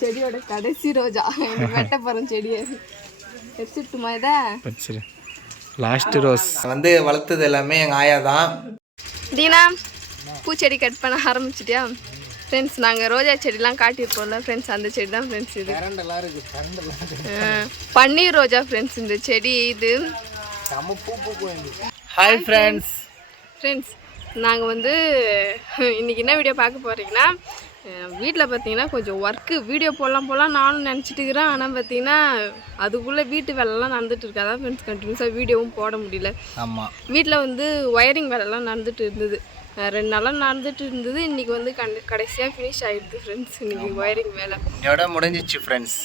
செடியோட கடைசி ரோஜா வெட்ட போகிறோம் செடியை எடுத்துட்டுமா இதை லாஸ்ட் ரோஸ் வந்து வளர்த்தது எல்லாமே எங்கள் ஆயா தான். தீனா பூச்செடி கட் பண்ண ஆரம்பிச்சிட்டியா ஃப்ரெண்ட்ஸ்? நாங்கள் ரோஜா செடிலாம் காட்டியிருப்போம்ல ஃப்ரெண்ட்ஸ், அந்த செடி தான் ஃப்ரெண்ட்ஸ் இது. பன்னீர் ரோஜா ஃப்ரெண்ட்ஸ் இந்த செடி இது. Hi friends. நாங்கள் வந்து இன்றைக்கி என்ன வீடியோ பார்க்க போகிறீங்கன்னா, வீட்டில் பார்த்தீங்கன்னா கொஞ்சம் ஒர்க்கு வீடியோ போடலாம் நானும் நினச்சிட்டு இருக்கிறேன். ஆனால் பார்த்தீங்கன்னா அதுக்குள்ளே வீட்டு வேலைலாம் நடந்துட்டு இருக்கு. அதான் ஃப்ரெண்ட்ஸ் கண்டினியூஸாக வீடியோவும் போட முடியல. ஆமாம், வீட்டில் வந்து ஒயரிங் வேலைலாம் நடந்துட்டு இருந்தது, 2 நாளாக நடந்துட்டு இருந்தது. இன்றைக்கி வந்து கடைசியாக ஃபினிஷ் ஆகிடுது ஃப்ரெண்ட்ஸ். இன்றைக்கி ஒயரிங் வேலை இதோட முடிஞ்சிச்சு ஃப்ரெண்ட்ஸ்.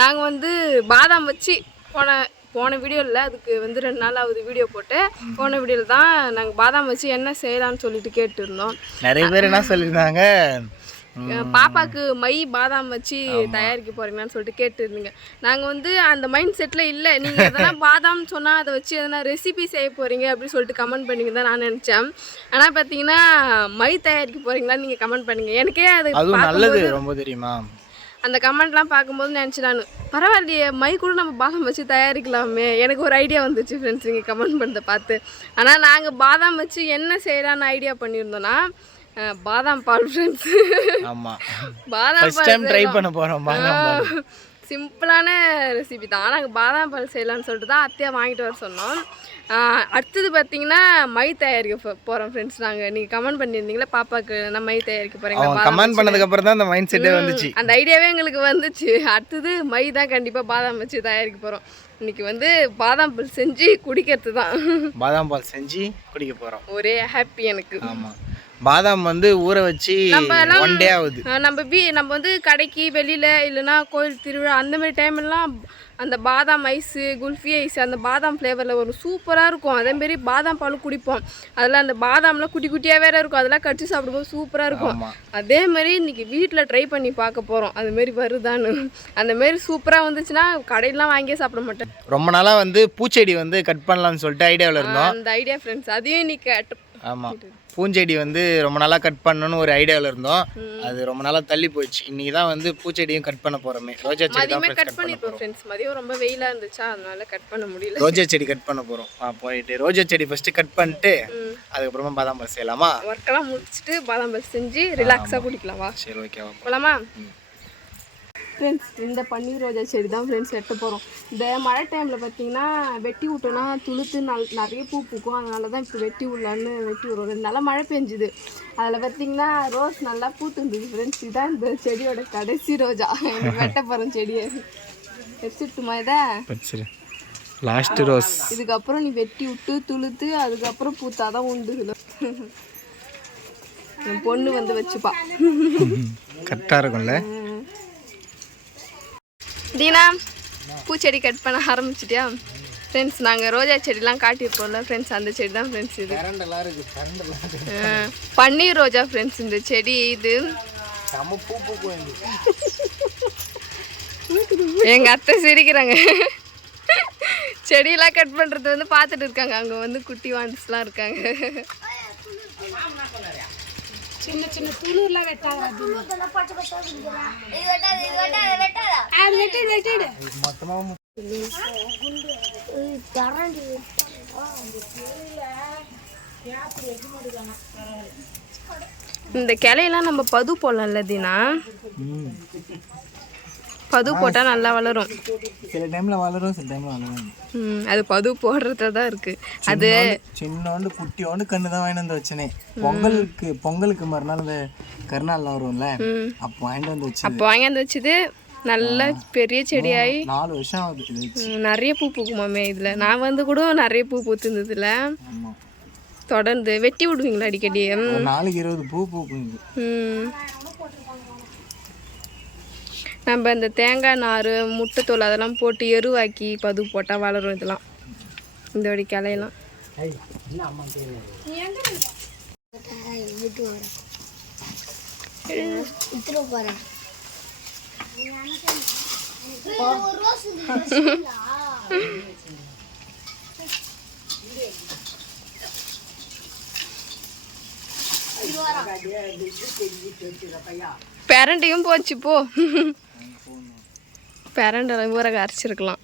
நாங்கள் வந்து பாதாம் வச்சு போன வீடியோ இல்லை, அதுக்கு வந்து 2 நாள் ஆகுது வீடியோ போட்டு. போன வீடியோவில் தான் நாங்கள் பாதாம் வச்சு என்ன செய்யலாம்னு சொல்லிட்டு கேட்டுருந்தோம். நிறைய பேர் என்ன சொல்லியிருந்தாங்க, பாப்பாவுக்கு மை பாதாம் வச்சு தயாரிக்க போகிறீங்களான்னு சொல்லிட்டு கேட்டுருந்தீங்க. நாங்கள் வந்து அந்த மைண்ட் செட்டில் இல்லை. நீங்கள் எதனா பாதாம் சொன்னால் அதை வச்சு எதனா ரெசிபி செய்ய போகிறீங்க அப்படின்னு சொல்லிட்டு கமெண்ட் பண்ணிங்க தான் நான் நினச்சேன். ஆனால் பார்த்தீங்கன்னா மை தயாரிக்க போகிறீங்களான்னு நீங்கள் கமெண்ட் பண்ணிங்க. எனக்கே அது நல்லது ரொம்ப தெரியுமா. அந்த கமெண்ட்லாம் பார்க்கும்போது நினச்சி நான் பரவாயில்லையே மை கூட நம்ம பாதாம் வச்சு தயாரிக்கலாமே, எனக்கு ஒரு ஐடியா வந்துச்சு ஃப்ரெண்ட்ஸ் நீங்கள் கமெண்ட் பண்ணதை பார்த்து. ஆனால் நாங்கள் பாதாம் வச்சு என்ன செய்யலான்னு ஐடியா பண்ணியிருந்தோன்னா பாதாம் பால் ஃப்ரெண்ட்ஸ். ஆமாம், பாதாம் பால் ட்ரை பண்ண போகிறோம். சிம்பிளான ரெசிபி தான். நாங்கள் பாதாம் பால் செய்யலான்னு சொல்லிட்டு தான் அத்தையாக வாங்கிட்டு வர சொன்னோம். அடுத்தது பார்த்தீங்கன்னா மை தயாரிக்க போகிறோம் ஃப்ரெண்ட்ஸ். நாங்கள் நீங்கள் கமெண்ட் பண்ணியிருந்தீங்களா பாப்பாவுக்கு நான் மை தயாரிக்க போகிறேன். கமெண்ட் பண்ணதுக்கப்புறம் தான் அந்த மைண்ட் செட்டே வந்துச்சு, அந்த ஐடியாவே எங்களுக்கு வந்துச்சு. அடுத்தது மை தான் கண்டிப்பாக பாதாம் வச்சு தயாரிக்க போகிறோம். இன்றைக்கி வந்து பாதாம் பால் செஞ்சு குடிக்கிறது தான். பாதாம் பால் செஞ்சு குடிக்க போகிறோம். ஒரே ஹாப்பி எனக்கு. ஆமாம், பாதாம் வந்து ஊற வச்சு 1 டே ஆகுது. நம்ம வந்து கடைக்கு வெளியில் இல்லைன்னா கோயில் திருவிழா அந்த மாதிரி டைம்லாம் அந்த பாதாம் ஐஸு குல்ஃபி ஐஸ் அந்த பாதாம் ஃப்ளேவரில் ஒரு சூப்பராக இருக்கும். அதேமாரி பாதாம் பாலும் குடிப்போம். அதில் அந்த பாதாம்லாம் குட்டி குட்டியாக வேறு இருக்கும், அதெல்லாம் கடிச்சு சாப்பிடும்போது சூப்பராக இருக்கும். அதேமாரி இன்றைக்கி வீட்டில் ட்ரை பண்ணி பார்க்க போகிறோம் அதுமாரி வருதான்னு. அந்தமாரி சூப்பராக வந்துச்சுன்னா கடையிலாம் வாங்கியே சாப்பிட மாட்டேன். ரொம்ப நாளாக வந்து பூச்செடி வந்து கட் பண்ணலான்னு சொல்லிட்டு ஐடியாவில் இருந்தோம். அந்த ஐடியா ஃப்ரெண்ட்ஸ் அதையும் இன்றைக்கி ஆமாம், பூஞ்செடி வந்து ரொம்ப நாளாக கட் பண்ணணும்னு ஒரு ஐடியாவில் இருந்தோம். அது ரொம்ப நாளாக தள்ளி போயிடுச்சு. இன்றைக்கி தான் வந்து பூச்செடியும் கட் பண்ண போகிறோமே. ரோஜா செடி தான் கட் பண்ணிப்போம் ஃப்ரெண்ட்ஸ். மதியம் ரொம்ப வெயிலாக இருந்துச்சா அதனால கட் பண்ண முடியல. ரோஜா செடி கட் பண்ண போகிறோம். போயிட்டு ரோஜா செடி ஃபஸ்ட்டு கட் பண்ணிட்டு அதுக்கப்புறமா பாதாம் பால் செய்யலாமா? ஒர்க்கெல்லாம் முடிச்சுட்டு பாதாம் பால் செஞ்சு ரிலாக்ஸாக குடிக்கலாமா? சரி, ஓகேவா போகலாமா ஃப்ரெண்ட்ஸ்? இந்த பன்னீர் ரோஜா செடி தான் ஃப்ரெண்ட்ஸ் வெட்ட போகிறோம். இந்த மழை டைமில் பார்த்தீங்கன்னா வெட்டி விட்டோன்னா துளுத்து நிறைய பூ பூக்கும். அதனால தான் இப்போ வெட்டி விடலான்னு வெட்டி விடுறோம். 2 நாளாக மழை பெஞ்சுது. அதில் பார்த்தீங்கன்னா ரோஸ் நல்லா பூத்துருந்துது ஃப்ரெண்ட்ஸ். இதுதான் இந்த செடியோட கடைசி ரோஜா வெட்ட போகிறோம் செடியை எடுத்துட்டுமா இதை? Last rose. இதுக்கப்புறம் நீ வெட்டி விட்டு துளுத்து அதுக்கப்புறம் பூத்தாதான் உண்டு. என் பொண்ணு வந்து வச்சுப்பா, கரெக்டாக இருக்கும்ல. தீனா பூச்செடி கட் பண்ண ஆரம்பிச்சிட்டியா ஃப்ரெண்ட்ஸ்? நாங்கள் ரோஜா செடிலாம் காட்டியிருப்போம்ல ஃப்ரெண்ட்ஸ், அந்த செடி தான் ஃப்ரெண்ட்ஸ் இது. பன்னீர் ரோஜா ஃப்ரெண்ட்ஸ் இந்த செடி இது. எங்கள் அத்தை சிரிக்கிறாங்க. செடியெல்லாம் கட் பண்ணுறது வந்து பார்த்துட்டு இருக்காங்க. அங்கே வந்து குட்டி வாண்டஸ்லாம் இருக்காங்க. சின்ன சின்ன துளுர்லாம் வெட்டாத இந்த கிளையெல்லாம் நம்ம பது போடலாம்ல தீனா? பது போட்டால் நல்லா வளரும். சில டைமில் வளரும், சில டைமில் வளரும். அது பது போடுறதுல தான் இருக்குது. அது சின்னோண்டு குட்டியோண்டு கண்ணு தான் வாங்கிட்டு வந்து வச்சனே. பொங்கலுக்கு மறுநாள் இந்த கருநாள்லாம் வரும்ல, அப்போ வாங்கிட்டு வந்து வச்சு. அப்போ வாங்கிட்டு வச்சது நல்ல பெரிய செடியாகி 4 வருஷம் ஆகுது. நிறைய பூ பூக்குமாமே இதில். நான் வந்து கூட நிறைய பூ பூத்துருந்ததுல தொடர்ந்து வெட்டி விடுவீங்களா அடிக்கடி? நாளைக்கு 20 பூ பூக்குங்க. நம்ம இந்த தேங்காய் நார் முட்டைத்தோல் அதெல்லாம் போட்டு எருவாக்கி பது போட்டால் வளரும் இதெல்லாம். இதோட கிளையெல்லாம் பேரண்டையும் போச்சு போ. பேரண்டை ஊற அரைச்சிருக்கலாம்.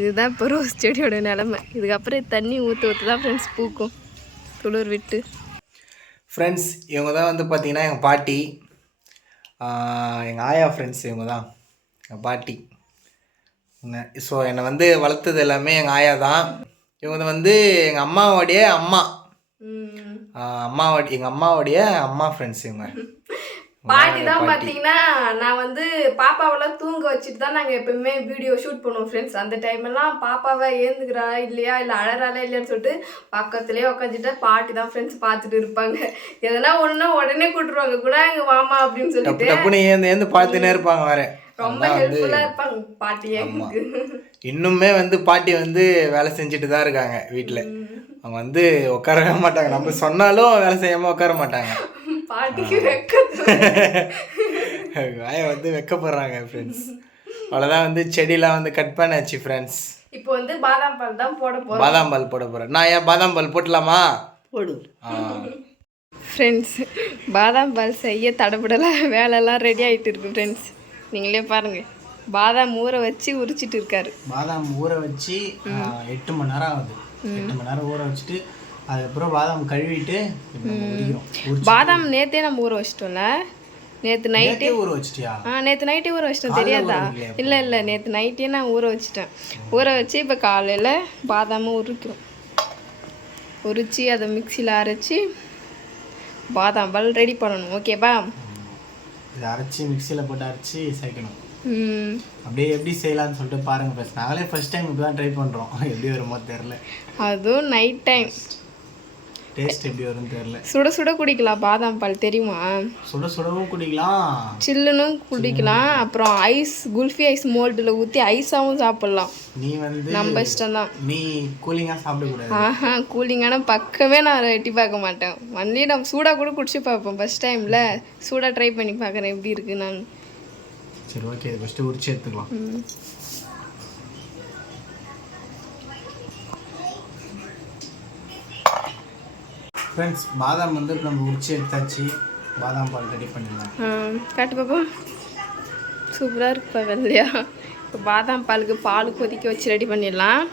இதுதான் இப்போ ரோஸ் செடியோட நிலமை. இதுக்கப்புறம் தண்ணி ஊற்ற தான் ஃப்ரெண்ட்ஸ் பூக்கும் துளிர் விட்டு. ஃப்ரெண்ட்ஸ் இவங்க தான் வந்து பார்த்தீங்கன்னா எங்கள் பாட்டி, எங்கள் ஆயா ஃப்ரெண்ட்ஸ் இவங்க தான் எங்கள் பாட்டி. ஸோ என்னை வந்து வளர்த்தது எல்லாமே எங்கள் ஆயா தான். இவங்க வந்து எங்கள் அம்மாவோடைய அம்மா, எங்கள் அம்மாவோடைய அம்மா ஃப்ரெண்ட்ஸ் இவங்க. பாட்டி தான் பார்த்தீங்கன்னா நான் வந்து பாப்பாவெல்லாம் தூங்க வச்சுட்டு தான் நாங்கள் எப்பவுமே வீடியோ ஷூட் பண்ணுவோம் ஃப்ரெண்ட்ஸ். அந்த டைமெல்லாம் பாப்பாவை ஏந்துக்கிறா இல்லையா இல்லை அழறாளா இல்லையான்னு சொல்லிட்டு பக்கத்துலேயே உட்காந்துட்டு பாட்டி தான் ஃப்ரெண்ட்ஸ் பார்த்துட்டு இருப்பாங்க. எதனா ஒன்றுனா உடனே கூட்டுருவாங்க கூட எங்கள் மாமா அப்படின்னு சொல்லிட்டு ஏந்து பார்த்துன்னே இருப்பாங்க. வேற ரொம்ப ஹெல்ப்ஃபுல்லாக இருப்பாங்க பாட்டி. எங்களுக்கு இன்னுமே வந்து பாட்டி வந்து வேலை செஞ்சுட்டு தான் இருக்காங்க வீட்டில். அவங்க வந்து உட்காரவே மாட்டாங்க, நம்ம சொன்னாலும் வேலை செய்யாமல் உட்கார மாட்டாங்க. பாட்டிக்கு வாயை வந்து வெக்கப்படுறாங்க ஃப்ரெண்ட்ஸ். அவ்வளோதான் வந்து செடியெலாம் வந்து கட் பண்ணாச்சு ஃப்ரெண்ட்ஸ். இப்போ வந்து பாதாம் பால் தான் போட போகிறோம். பாதாம் பால் போட போகிறேன். நான் ஏன் பாதாம் பால் போட்டலாமா? போடு ஃப்ரெண்ட்ஸ். பாதாம் பால் செய்ய தடப்படலாம், வேலைலாம் ரெடி ஆகிட்டு இருக்கு ஃப்ரெண்ட்ஸ். நீங்களே பாருங்கள், பாதாம் ஊற வச்சு உரிச்சிட்டு இருக்காரு. பாதாம் ஊற வச்சு 8 மணி நேரம் ஆகுது. 8 மணி நேரம் ஊற வச்சுட்டு அதுக்கப்புறம் பாதாம் கழுவிட்டு பாதாம் நேற்றே நம்ம ஊற வச்சிட்டோம்ல. நேற்று நைட்டே ஊற வச்சிட்டியா? நேற்று நைட்டே ஊற வச்சிட்டேன், தெரியாதா? இல்லை நேற்று நைட்டே நான் ஊற வச்சிட்டேன். ஊற வச்சு இப்போ காலையில் பாதாமும் உரிக்கிறோம். உரித்து அதை மிக்சியில் அரைச்சி பாதாம் பால் ரெடி பண்ணணும். ஓகேவா? இதை அரைச்சி மிக்சியில் போட்டு அரைச்சி சேர்க்கணும். அப்படியே எப்படி செய்யலாம்னு சொல்லிட்டு பாருங்கள் ஃபர்ஸ்ட். நாங்களே ஃபர்ஸ்ட் டைம் இப்போ தான் ட்ரை பண்ணுறோம். எப்படி வருமோ தெரில. அதுவும் நைட் டைம். டேஸ்ட் எப்படி வரும்னு தெரில. சுட சுட குடிக்கலாம் பாதாம் பால், தெரியுமா? சுட சுடவும் குடிக்கலாம், சில்லுனும் குடிக்கலாம். அப்புறம் ஐஸ் குல்ஃபி ஐஸ் மோல்டில் ஊற்றி ஐஸாகவும் சாப்பிட்லாம். நீ வந்து நம்ம இஷ்டம் தான். நீ கூலிங்காக சாப்பிடக்கூடாது. கூலிங்கான பக்கமே நான் எட்டி பார்க்க மாட்டேன். ஒன்லி நம்ம சூடாக கூட குடிச்சு பார்ப்போம். ஃபஸ்ட் டைமில் சூடாக ட்ரை பண்ணி பார்க்குறேன் எப்படி இருக்குது நான். சரி ஓகே, ஃபஸ்ட்டு உரிச்சு எடுத்துக்கலாம். ஃப்ரெண்ட்ஸ் பாதாம் வந்து இப்போ நம்ம உரிச்சு எடுத்தாச்சு. பாதாம் பால் ரெடி பண்ணிடலாம். காட்டு பாப்பா, சூப்பராக இருக்குப்பா வெள்ளையா. இப்போ பாதாம் பாலுக்கு பால் கொதிக்க வச்சு ரெடி பண்ணிடலாம்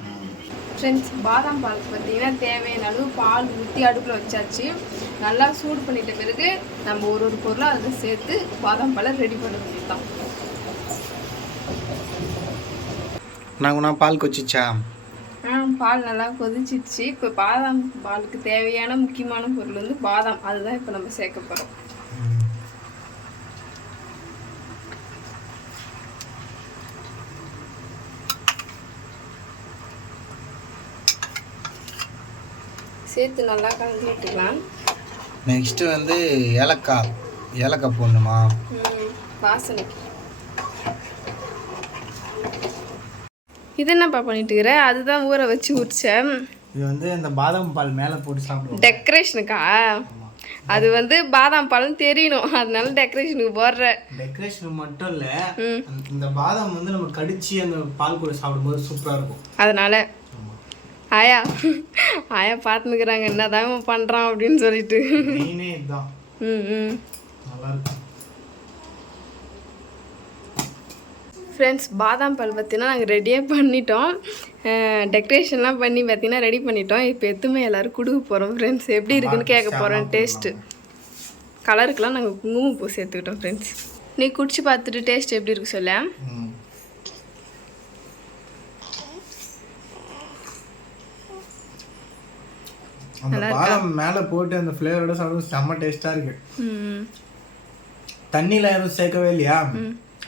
ஃப்ரெண்ட்ஸ். பாதாம் பாலுக்கு பார்த்தீங்கன்னா தேவையான அளவு பால் ஊற்றி அடுப்பில் வச்சாச்சு. நல்லா சூடு பண்ணிட்ட பிறகு நம்ம ஒரு பொருளாக அதில் சேர்த்து பாதாம் பாலை ரெடி பண்ண வேண்டியதுதான். நான் பால் கொச்சிச்சா? பால் நல்லா கொதிச்சிடுச்சு. இப்போ பாதாம் பாலுக்கு தேவையான முக்கியமான பொருள் வந்து பாதாம். அதுதான் இப்போ நம்ம சேர்க்க போகிறோம். சேர்த்து நல்லா கலந்து விட்டுக்கலாம். நெக்ஸ்ட்டு வந்து ஏலக்காய் போடணுமா? வாசனைக்கு. இது என்னப்பா பண்ணிட்டு இருக்கிற? அதுதான் ஊற வச்சு உரிச்சேன். இது வந்து இந்த பாதாம் பால் மேலே போட்டு சாப்பிடுவோம். டெக்கரேஷனுக்கா? அது வந்து பாதாம் பால்னு தெரியணும், அதனால டெக்கரேஷனுக்கு போடுற. டெக்கரேஷன் மட்டும் இல்லை, இந்த பாதாம் வந்து நம்ம கடிச்சு அந்த பால் கூட சாப்பிடும்போது சூப்பராக இருக்கும். அதனால ஆயா பார்த்துக்கிறாங்க என்னதான் பண்ணுறான் அப்படின்னு சொல்லிட்டு. மெயினே இதுதான். நல்லா இருக்கும் ஃப்ரெண்ட்ஸ். பாதாம் பால் பார்த்தீங்கன்னா நாங்கள் ரெடியே பண்ணிட்டோம். டெக்கரேஷன்லாம் பண்ணி பார்த்தீங்கன்னா ரெடி பண்ணிட்டோம். இப்போ எதுவுமே எல்லோரும் கொடுக்க போகிறோம் ஃப்ரெண்ட்ஸ். எப்படி இருக்குன்னு கேட்க போகிறோம் டேஸ்ட்டு. கலருக்கெலாம் நாங்கள் குங்குமப்பூ சேர்த்துக்கிட்டோம் ஃப்ரெண்ட்ஸ். நீ குடிச்சு பார்த்துட்டு டேஸ்ட் எப்படி இருக்கு சொல்ல. அந்த பாதாம் மேலே போட்டு அந்த ஃப்ளேவரோட சாப்பிடும் செம்ம டேஸ்ட்டாக இருக்கு. தண்ணியில் எதுவும் சேர்க்கவே இல்லையா,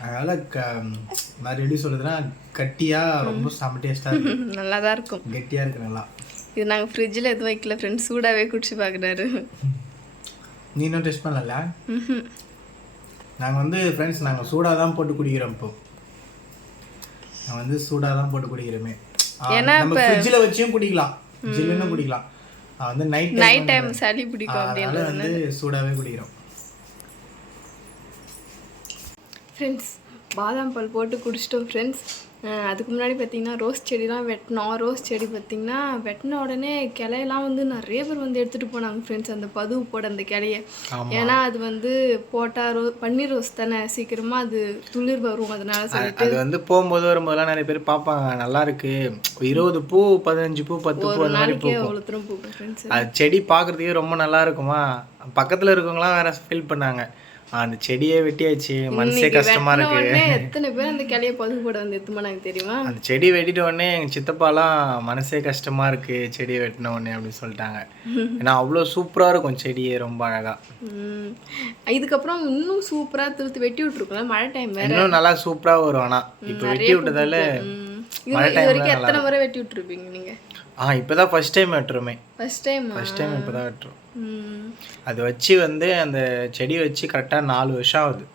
அதனால நான் எப்படி சொல்றதுன்னா கட்டியாக ரொம்ப செம்ம டேஸ்ட்டாக இருக்கு. நல்லா தான் இருக்கும், கெட்டியாக இருக்கு நல்லா. இது நாங்கள் ஃப்ரிட்ஜில் எதுவும் வைக்கல ஃப்ரெண்ட்ஸ், சூடாகவே குடிச்சு பார்க்குறாரு. நீ இன்னும் டெஸ்ட் பண்ணல? நாங்கள் வந்து ஃப்ரெண்ட்ஸ் நாங்கள் சூடாக தான் போட்டு குடிக்கிறோம். இப்போ நான் வந்து சூடாக தான் போட்டு குடிக்கிறோமே. ஏன்னா நம்ம ஃப்ரிட்ஜில் வச்சும் குடிக்கலாம், ஜில்லுன்னு குடிக்கலாம். வந்து நைட் டைம் சளி பிடிக்கும் அப்படின்றது வந்து சூடாகவே குடிக்கிறோம். ஃப்ரெண்ட்ஸ் பாதாம் பால் போட்டு குடிச்சிட்டோம் ஃப்ரெண்ட்ஸ். அதுக்கு முன்னாடி பார்த்தீங்கன்னா ரோஸ் செடிலாம் வெட்டினோம். ரோஸ் செடி பார்த்திங்கன்னா வெட்டின உடனே கிளையெல்லாம் வந்து நிறைய பேர் வந்து எடுத்துகிட்டு போனாங்க ஃப்ரெண்ட்ஸ், அந்த பதுவு போட அந்த கிளைய. ஏன்னா அது வந்து போட்டால் பன்னீர் ரோஸ் தானே, சீக்கிரமாக அது துளிர் வரும், அதனால சொல்லிட்டு அது வந்து போகும்போது வரும்போதெல்லாம் நிறைய பேர் பார்ப்பாங்க, நல்லா இருக்கு 20 பூ 15 பூ 10 பூ ஒரு அந்த மாதிரி நாளைக்கே பூக்கும். அவ்வளோ தூரம் பூக்கும் ஃப்ரெண்ட்ஸ். அது செடி பார்க்குறதுக்கே ரொம்ப நல்லா இருக்குமா. பக்கத்தில் இருக்கவங்களாம் வேற ஃபீல் பண்ணாங்க, அந்த செடியே வெட்டியாச்சு, மனசே கஷ்டமா இருக்கு. உடனே எத்தனை பேர் அந்த கிளைய பதுவு போட வந்து எடுத்துமானாங்க தெரியுமா? அந்த செடி வெட்டிட்ட உடனே எங்கள் சித்தப்பாலாம் மனசே கஷ்டமா இருக்கு செடியை வெட்டின உடனே அப்படின்னு சொல்லிட்டாங்க. ஏன்னா அவ்வளோ சூப்பராக இருக்கும் செடியே, ரொம்ப அழகா. இதுக்கப்புறம் இன்னும் சூப்பராக திருத்து வெட்டி விட்டுருக்கோம், மழை டைம் வேற இன்னும் நல்லா சூப்பராக வரும். ஆனால் இப்போ வெட்டி விட்டதால மழை இது வரைக்கும் எத்தனை முறை வெட்டி விட்டுருப்பீங்க நீங்க? இப்போதான் ஃபர்ஸ்ட் டைம் வெட்டுறோமே. ஃபர்ஸ்ட் டைம் இப்போ தான் வெட்டுறோம். அது வச்சு வந்து அந்த செடி வச்சு கரெக்டாக 4 வருஷம் ஆகுது.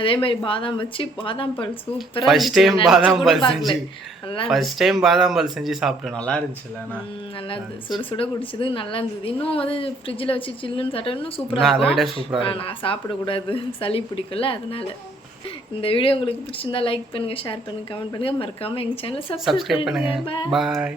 அதே மாதிரி பாதாம் வச்சு பாதாம் பால் சூப்பரா ஃபர்ஸ்ட் டைம் பாதாம் பால் செஞ்சு நல்லா ஃபர்ஸ்ட் டைம் பாதாம் பால் செஞ்சு சாப்பிட்டோம், நல்லா இருந்துச்சுல்ல. நல்லா இருந்தது, சுட சுட குடிச்சது நல்லா இருந்தது. இன்னும் வந்து ஃப்ரிட்ஜில் வச்சு சில்லுன்னு சாப்பிட்டா இன்னும் சூப்பராக அதை விட இருக்கும். சூப்பராக நான் சாப்பிடக்கூடாது, சளி பிடிக்கும்ல, அதனால. இந்த வீடியோ உங்களுக்கு பிடிச்சிருந்தா லைக் பண்ணுங்க, ஷேர் பண்ணுங்க, கமெண்ட் பண்ணுங்க, மறக்காம எங்க சேனலை சப்ஸ்கிரைப் பண்ணுங்க. பாய்.